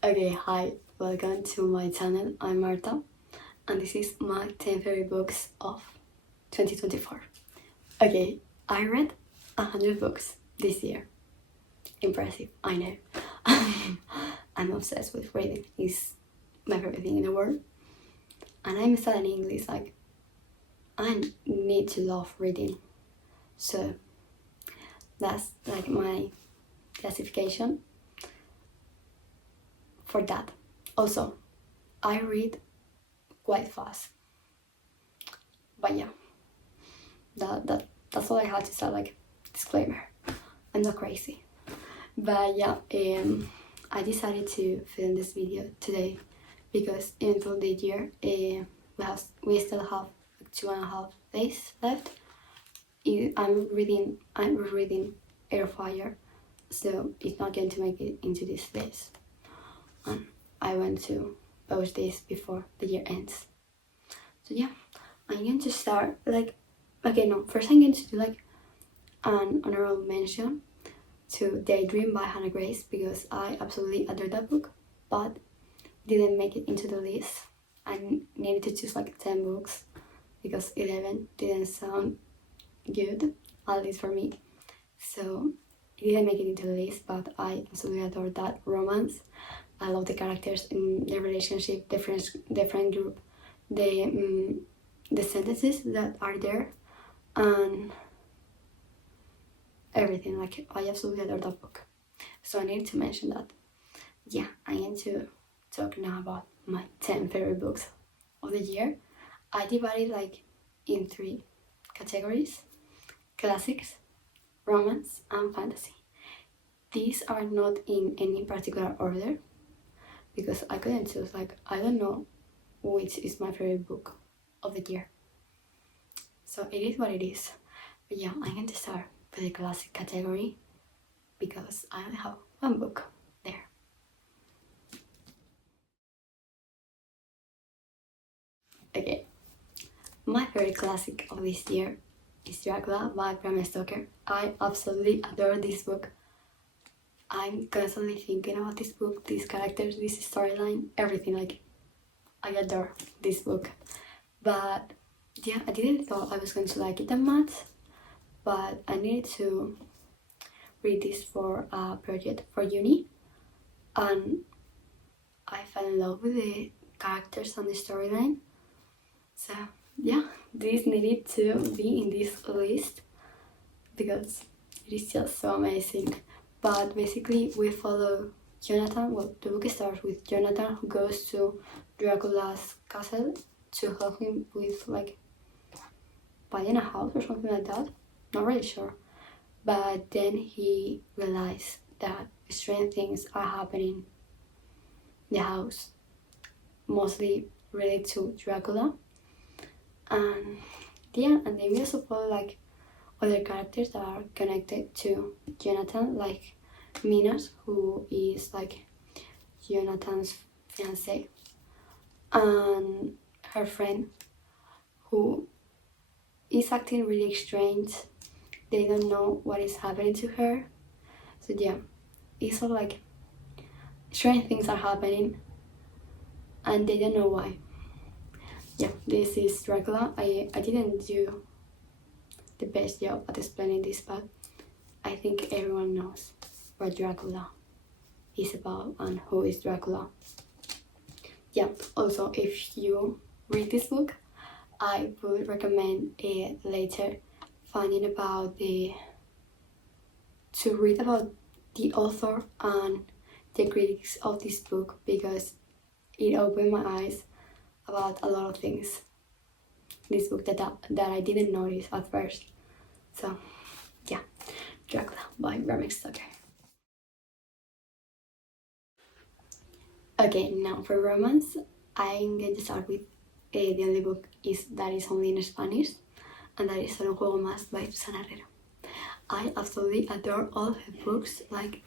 Okay, hi, welcome to my channel. I'm Marta, and this is my 10 favorite books of 2024. Okay, I read 100 books this year. Impressive, I know. I'm obsessed with reading. It's my favorite thing in the world. And I'm studying English, like, I need to love reading. So, that's like my classification for that. Also, I read quite fast. But yeah, that's all I had to say, like, disclaimer. I'm not crazy. But yeah, I decided to film this video today because until the year, we still have like 2.5 days left. I'm reading Airfire, so it's not going to make it into this days. And I want to post this before the year ends. So yeah, I'm going to start like, okay, no, first I'm going to do like an honorable mention to Daydream by Hannah Grace because I absolutely adore that book, but didn't make it into the list. I needed to choose like 10 books because 11 didn't sound good, at least for me. So it didn't make it into the list, but I absolutely adore that romance. I love the characters in the relationship, the friend group, the sentences that are there, and everything. Like, I absolutely adore that book. So I need to mention that. Yeah, I need to talk now about my 10 favorite books of the year. I divided like in 3 categories: classics, romance, and fantasy. These are not in any particular order because I couldn't choose, like, I don't know which is my favorite book of the year. So it is what it is. But yeah, I'm going to start with the classic category because I only have one book there. Okay, my favorite classic of this year is Dracula by Bram Stoker. I absolutely adore this book. I'm constantly thinking about this book, these characters, this storyline, everything. Like, I adore this book. But yeah, I didn't thought I was going to like it that much, but I needed to read this for a project for uni, and I fell in love with the characters and the storyline. So yeah, this needed to be in this list because it is just so amazing. But basically we follow Jonathan. Well, the book starts with Jonathan, who goes to Dracula's castle to help him with like buying a house or something like that. Not really sure. But then he realized that strange things are happening in the house, mostly related to Dracula. And yeah, and then we also follow like other characters that are connected to Jonathan, like Minas, who is like Jonathan's fiance, and her friend, who is acting really strange. They don't know what is happening to her. So yeah, it's all like strange things are happening and they don't know why. Yeah, this is Dracula. I didn't do the best job at explaining this, but I think everyone knows what Dracula is about and who is Dracula. Yeah, also if you read this book, I would recommend later finding about to read about the author and the critics of this book because it opened my eyes about a lot of things. This book that I didn't notice at first. So yeah, Dracula by Bram Stoker. Okay, now for romance, I'm going to start with the only book that is only in Spanish, and that is Solo un juego más by Susana Herrera. I absolutely adore all her books. Like,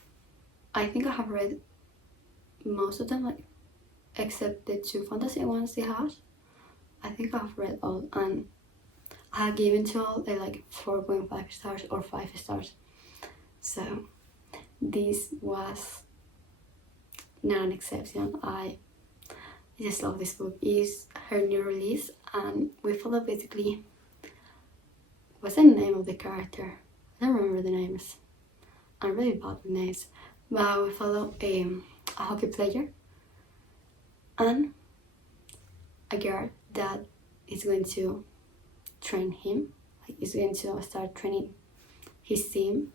I think I have read most of them, like, except the 2 fantasy ones she has. I think I've read all, and I have given to all like 4.5 stars or 5 stars. So this was not an exception. I just love this book. It's her new release, and we follow basically, what's the name of the character? I don't remember the names. I'm really bad with names. But we follow a hockey player and a girl that is going to train him. Like, is going to start training his team,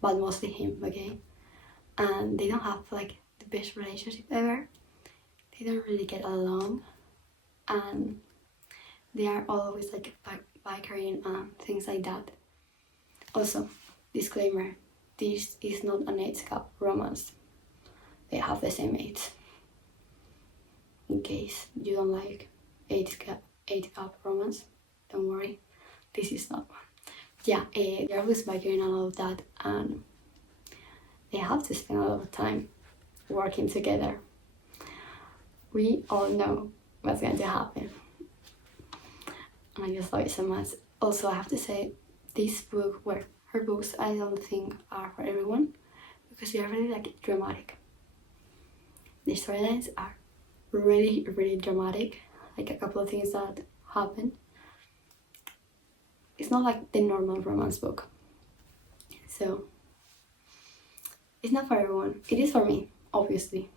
but mostly him, okay? And they don't have like the best relationship ever. They don't really get along, and they are always like bickering and things like that. Also, disclaimer, this is not an age gap romance. They have the same age. In case you don't like age gap romance, don't worry, this is not one. Yeah, they're always bickering and all of that, and they have to spend a lot of time working together. We all know what's going to happen. And I just love it so much. Also, I have to say, this book, well, her books, I don't think are for everyone because they are really like dramatic. The storylines are really, really dramatic. Like a couple of things that happen. It's not like the normal romance book. So, it's not for everyone. It is for me, obviously.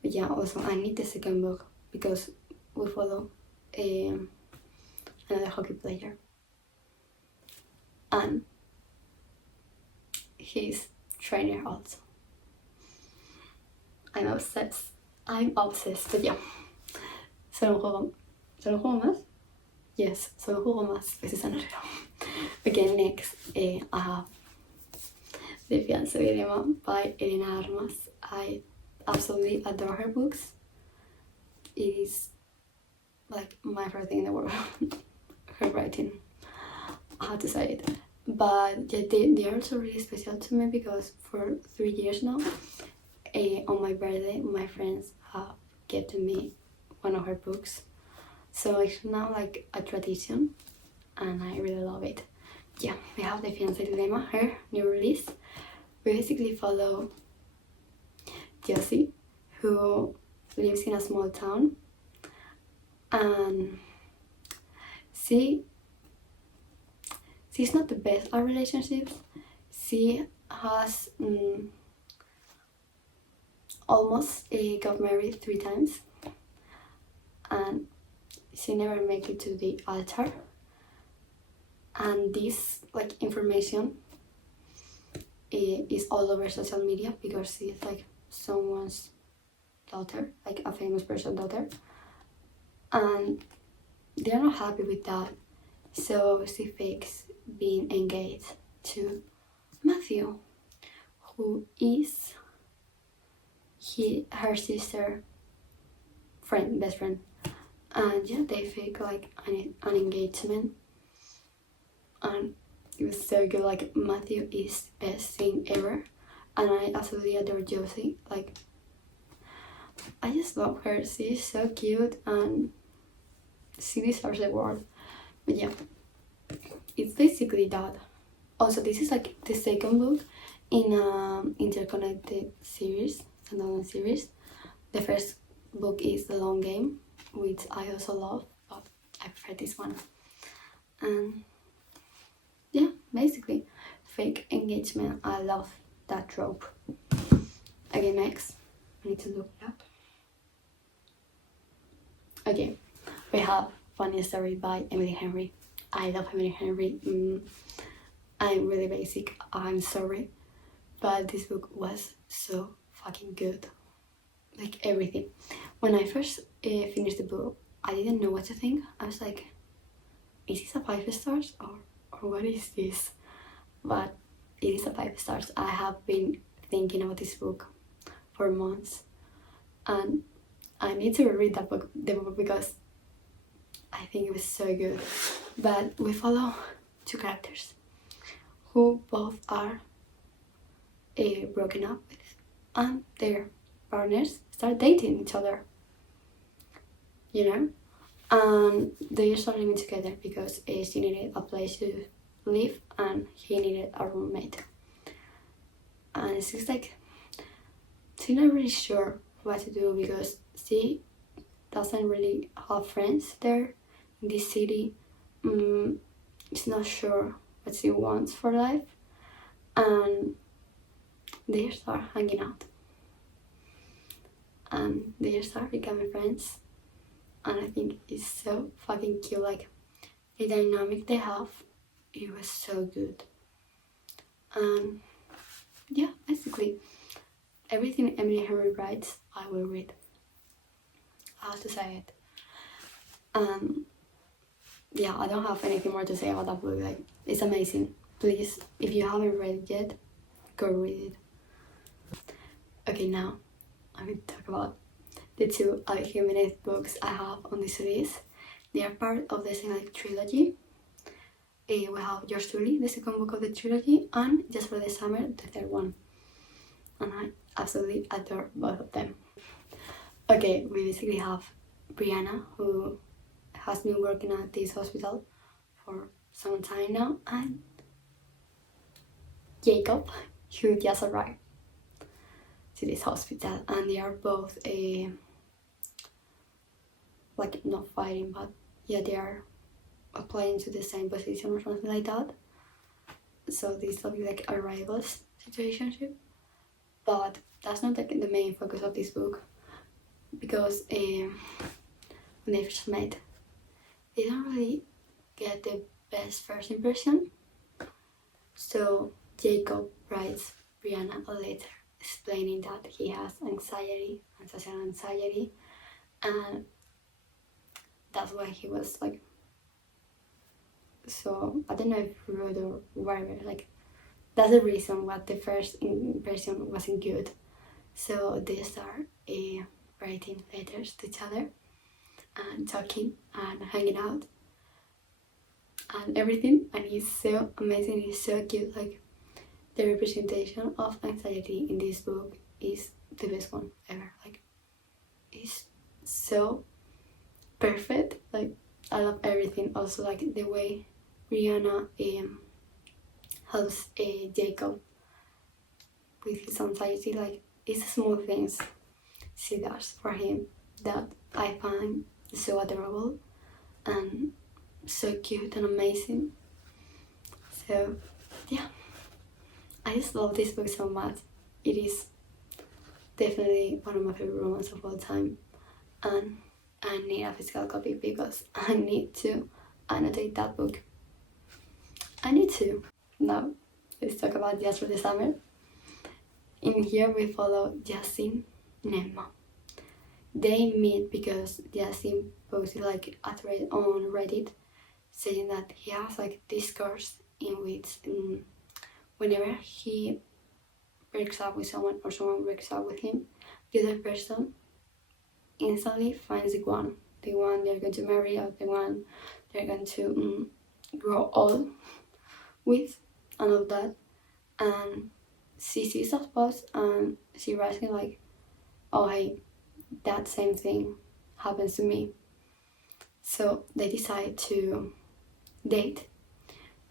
But yeah, also I need the second book because we follow another hockey player. And his trainer also. I'm obsessed, but yeah. ¿Solo un juego más? Yes, solo un juego más. Ese es el reloj. Okay, next, I have The Fiancé Dilemma by Elena Armas. I absolutely adore her books. It is like my favorite thing in the world. Her writing, I have to say it. But yeah, they are also really special to me because for 3 years now, on my birthday, my friends have given me one of her books. So it's now like a tradition, and I really love it. Yeah, we have The Fiancé Dilemma, her new release. We basically follow Josie, who lives in a small town, and she's not the best at relationships. She has almost got married 3 times, and she never make it to the altar. And this like information is all over social media because she's like someone's daughter, like a famous person's daughter, and they're not happy with that. So she fakes being engaged to Matthew, who is her sister best friend. And yeah, they fake like an engagement, and it was so good. Like, Matthew is the best thing ever, and I absolutely adore Josie. Like, I just love her. She's so cute and she deserves the world. But yeah, it's basically that. Also, this is like the second book in an interconnected series, another series. The first book is The Long Game, which I also love, but I prefer this one. And yeah, basically, fake engagement. I love that trope. Okay, next, I need to look it up. Okay, we have Funny Story by Emily Henry. I love Emily Henry. I'm really basic, I'm sorry, but this book was so fucking good. Like, everything. When I first finished the book, I didn't know what to think. I was like, is this a 5 stars or what is this? But it is a 5 stars. I have been thinking about this book for months, and I need to read the book because I think it was so good. But we follow 2 characters who both are broken up with, and their partners start dating each other, you know, and they start living together because she needed a place to live and he needed a roommate. And it's just like she's not really sure what to do because she doesn't really have friends there in this city. She's not sure what she wants for life, and they start hanging out and they start becoming friends, and I think it's so fucking cute. Like, the dynamic they have, it was so good. And yeah, basically everything Emily Henry writes I will read. I have to say it. Yeah, I don't have anything more to say about that book. Like, it's amazing. Please, if you haven't read it yet, go read it. Okay, now I'm going to talk about the two Jiménez books I have on this list. They are part of the same trilogy. We have Yours Truly, the second book of the trilogy, and Just for the Summer, the third one. And I absolutely adore both of them. Okay, we basically have Brianna, who has been working at this hospital for some time now, and Jacob, who just arrived to this hospital, and they are both like, not fighting, but yeah, they are applying to the same position or something like that. So this will be like a rivals situationship, but that's not like the main focus of this book, because when they first met, they don't really get the best first impression. So Jacob writes Brianna a letter explaining that he has anxiety and social anxiety, and that's why he was like, so I don't know if rude or whatever, like that's the reason why the first impression wasn't good. So they start writing letters to each other and talking and hanging out and everything, and it's so amazing, it's so cute. Like, the representation of anxiety in this book is the best one ever. Like, it's so perfect. Like, I love everything. Also, like, the way Brianna helps Jacob with his anxiety. Like, it's small things she does for him that I find so adorable and so cute and amazing. So yeah, I just love this book so much. It is definitely one of my favorite romances of all time, and I need a physical copy because I need to annotate that book. I need to. Now, let's talk about Just for the Summer. In here we follow Yasin and Emma. They meet because Yasin posted like a thread on Reddit saying that he has like discourse in which whenever he breaks up with someone or someone breaks up with him, the other person instantly finds the one they're going to marry, or the one they're going to grow old with, and all that. And she sees that post and she writes me like, oh hey, that same thing happens to me. So they decide to date,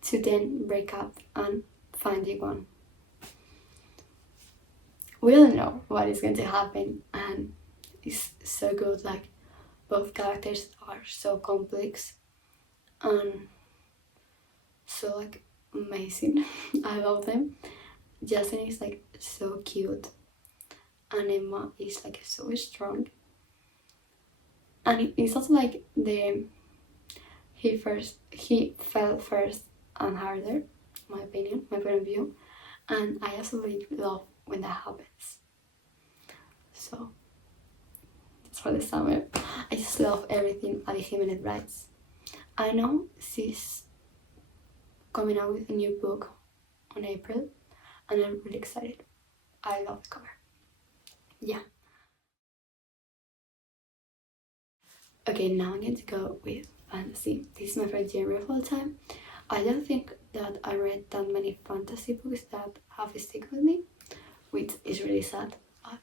to then break up and find the one. We don't know what is going to happen, and it's so good. Like, both characters are so complex and so like amazing. I love them. Justin is like so cute, and Emma is like so strong. And it's also like he fell first and harder, my opinion, my point of view, and I absolutely love when that happens. So that's for the summer. I just love everything Ali Jiménez writes. I know she's coming out with a new book on April, and I'm really excited. I love the cover. Yeah. Okay, now I'm going to go with fantasy. This is my favorite genre of all time. I don't think that I read that many fantasy books that have stuck with me, which is really sad. But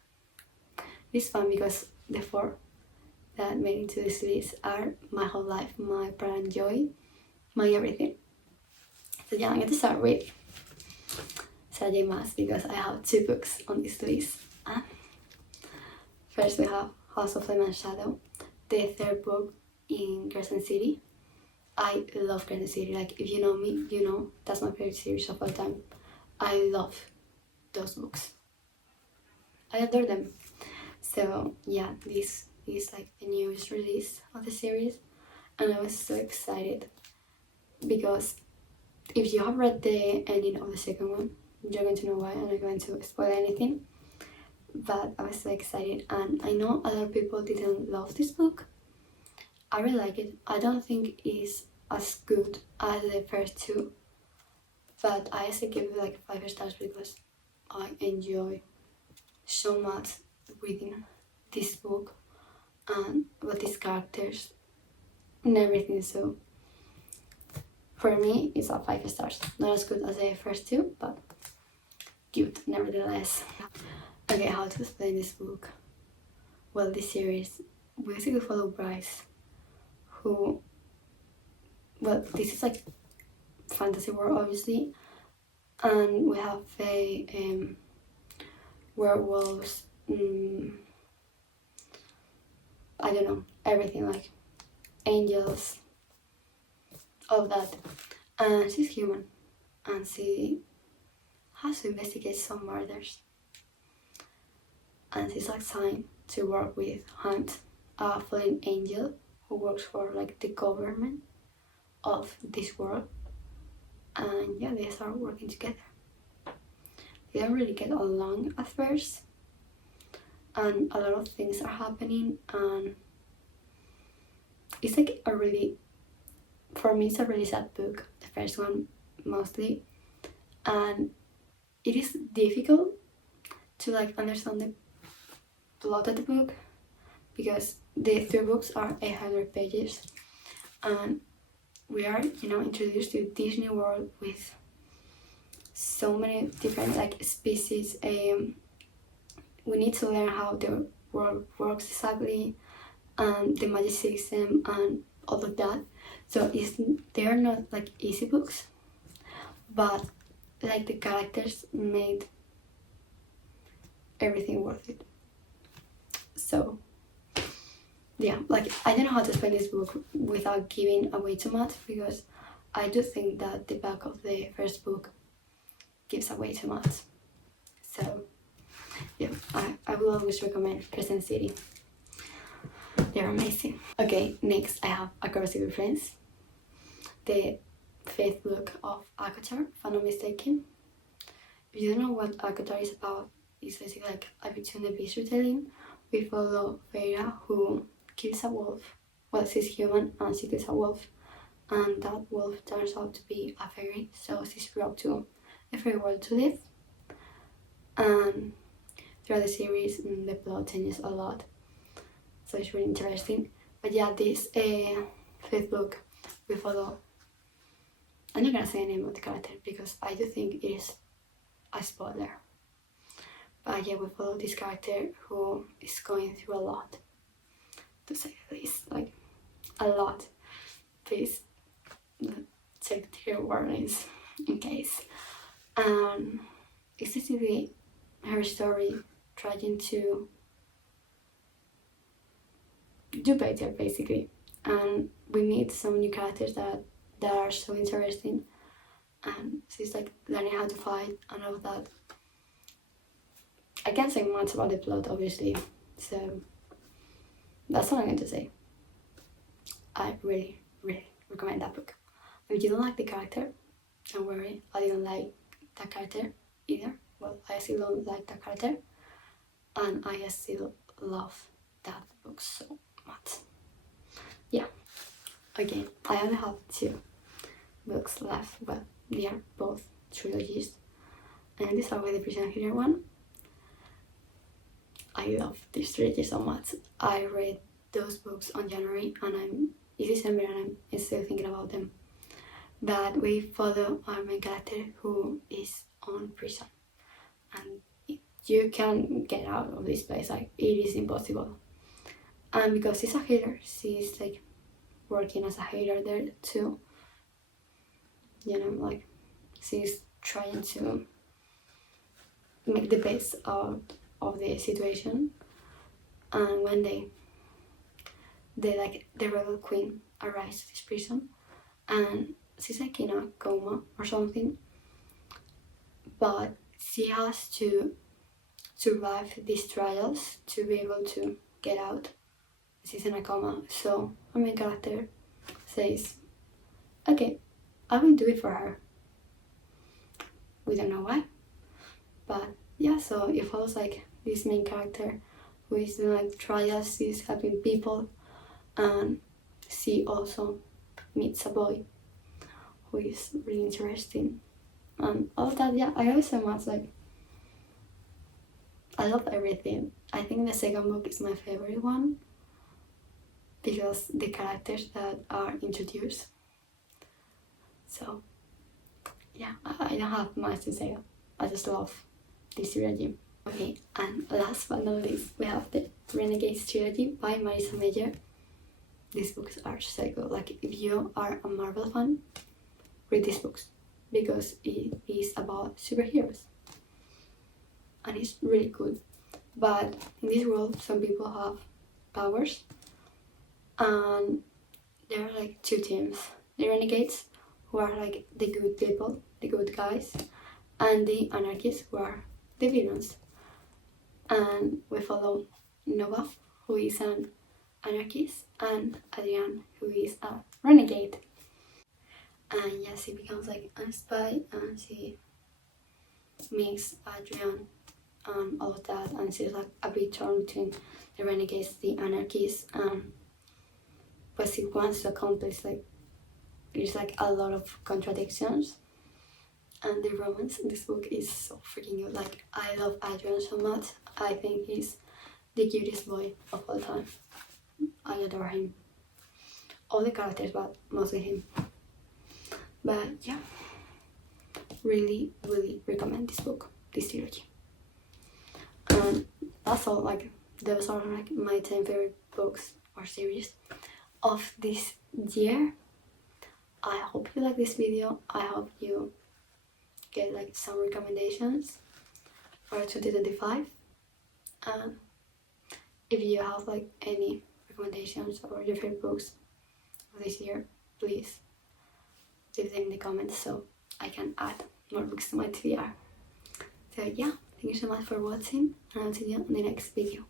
it's fun because the four that made into this list are my whole life, my pride and joy, my everything. So yeah, I'm going to start with Maas because I have two books on this list. And First we have House of Flame and Shadow, the third book in Crescent City. I love Crescent City. Like, if you know me, you know that's my favorite series of all time. I love those books. I adore them. So yeah, this is like the newest release of the series, and I was so excited because if you have read the ending of the second one, you're going to know why. I'm not going to spoil anything, but I was so excited, and I know a lot of people didn't love this book. I really like it. I don't think it's as good as the first two, but I actually give it like 5 stars because I enjoy so much reading this book and about these characters and everything. So for me, it's a 5 stars. Not as good as the first two, but good nevertheless. Okay, how to explain this book? Well, this series, we basically follow Bryce, who, well, this is like fantasy world obviously, and we have a werewolves, I don't know, everything, like angels, all that. And she's human, and she has to investigate some murders, and she's assigned to work with Hunt, a fallen angel who works for like the government of this world. And yeah, they start working together. They don't really get along at first, and a lot of things are happening, and it's like a really, for me, it's a really sad book, the first one mostly, and it is difficult to like understand the plot of the book because the 3 books are 800 pages, and we are, you know, introduced to this new world with so many different like species. We need to learn how the world works exactly, and the magic system and all of that. So they are not like easy books, but like the characters made everything worth it. So yeah, like I don't know how to explain this book without giving away too much, because I do think that the back of the first book gives away too much. So yeah, I will always recommend Crescent City. They're amazing. Okay, next I have Across Your Friends, the 5th book of ACOTAR, if I'm not mistaken. If you don't know what ACOTAR is about, it's basically like a Beauty and the Beast retelling. We follow Feyre, who kills a wolf. Well, she's human and she kills a wolf, and that wolf turns out to be a fairy, so she's brought to a fairy world to live. And throughout the series, the plot changes a lot, so it's really interesting. But yeah, this 5th book, we follow, I'm not gonna say the name of the character because I do think it is a spoiler. But yeah, we follow this character who is going through a lot, to say the least, like a lot. Please check the trigger warnings in case. It's basically her story trying to do better, basically. And we meet some new characters that are so interesting, and she's like learning how to fight and all that. I can't say much about the plot, obviously, so that's all I'm going to say. I really, really recommend that book. If you don't like the character, don't worry, I didn't like that character either. Well, I still don't like that character, and I still love that book so much. Yeah. Okay, I only have 2 books left, but they are both trilogies. And this is with the Prison Healer one. I love this trilogy so much. I read those books on January, and it's December and I'm still thinking about them. But we follow our main character who is on prison, and you can get out of this place, like it is impossible. And because she's a healer, she's like working as a healer there too, you know, like she's trying to make the best out of the situation. And one day, the rebel queen arrives to this prison, and she's like in a coma or something, but she has to survive these trials to be able to get out. She's in a coma, so our main character says, okay, I will do it for her. We don't know why, but yeah, so it follows like this main character who is doing like trials, she's helping people, and she also meets a boy who is really interesting, and all of that. Yeah, I love it so much. Like, I love everything. I think the second book is my favorite one because the characters that are introduced. So yeah, I don't have much to say. I just love this trilogy. Okay, and last but not least, we have the Renegades trilogy by Marissa Meyer. These books are so good. Like, if you are a Marvel fan, read these books because it is about superheroes and it's really good. But in this world, some people have powers, and there are like two teams: the Renegades, who are like the good people, the good guys, and the Anarchists, who are the villains. And we follow Nova, who is an anarchist, and Adrian, who is a renegade. And yeah, she becomes like a spy, and she meets Adrian and all of that, and she's like a bit torn between the renegades, the anarchists, but she wants to accomplish, like, there's like a lot of contradictions. And the romance in this book is so freaking good. Like, I love Adrian so much. I think he's the cutest boy of all time. I adore him. All the characters, but mostly him. But yeah, really, really recommend this book, this trilogy. And that's all. Like, those are like my 10 favorite books or series of this year. I hope you like this video. I hope you get like some recommendations for 2025. And if you have like any recommendations or your favorite books of this year, please leave them in the comments so I can add more books to my TBR. So yeah, thank you so much for watching, and I'll see you in the next video.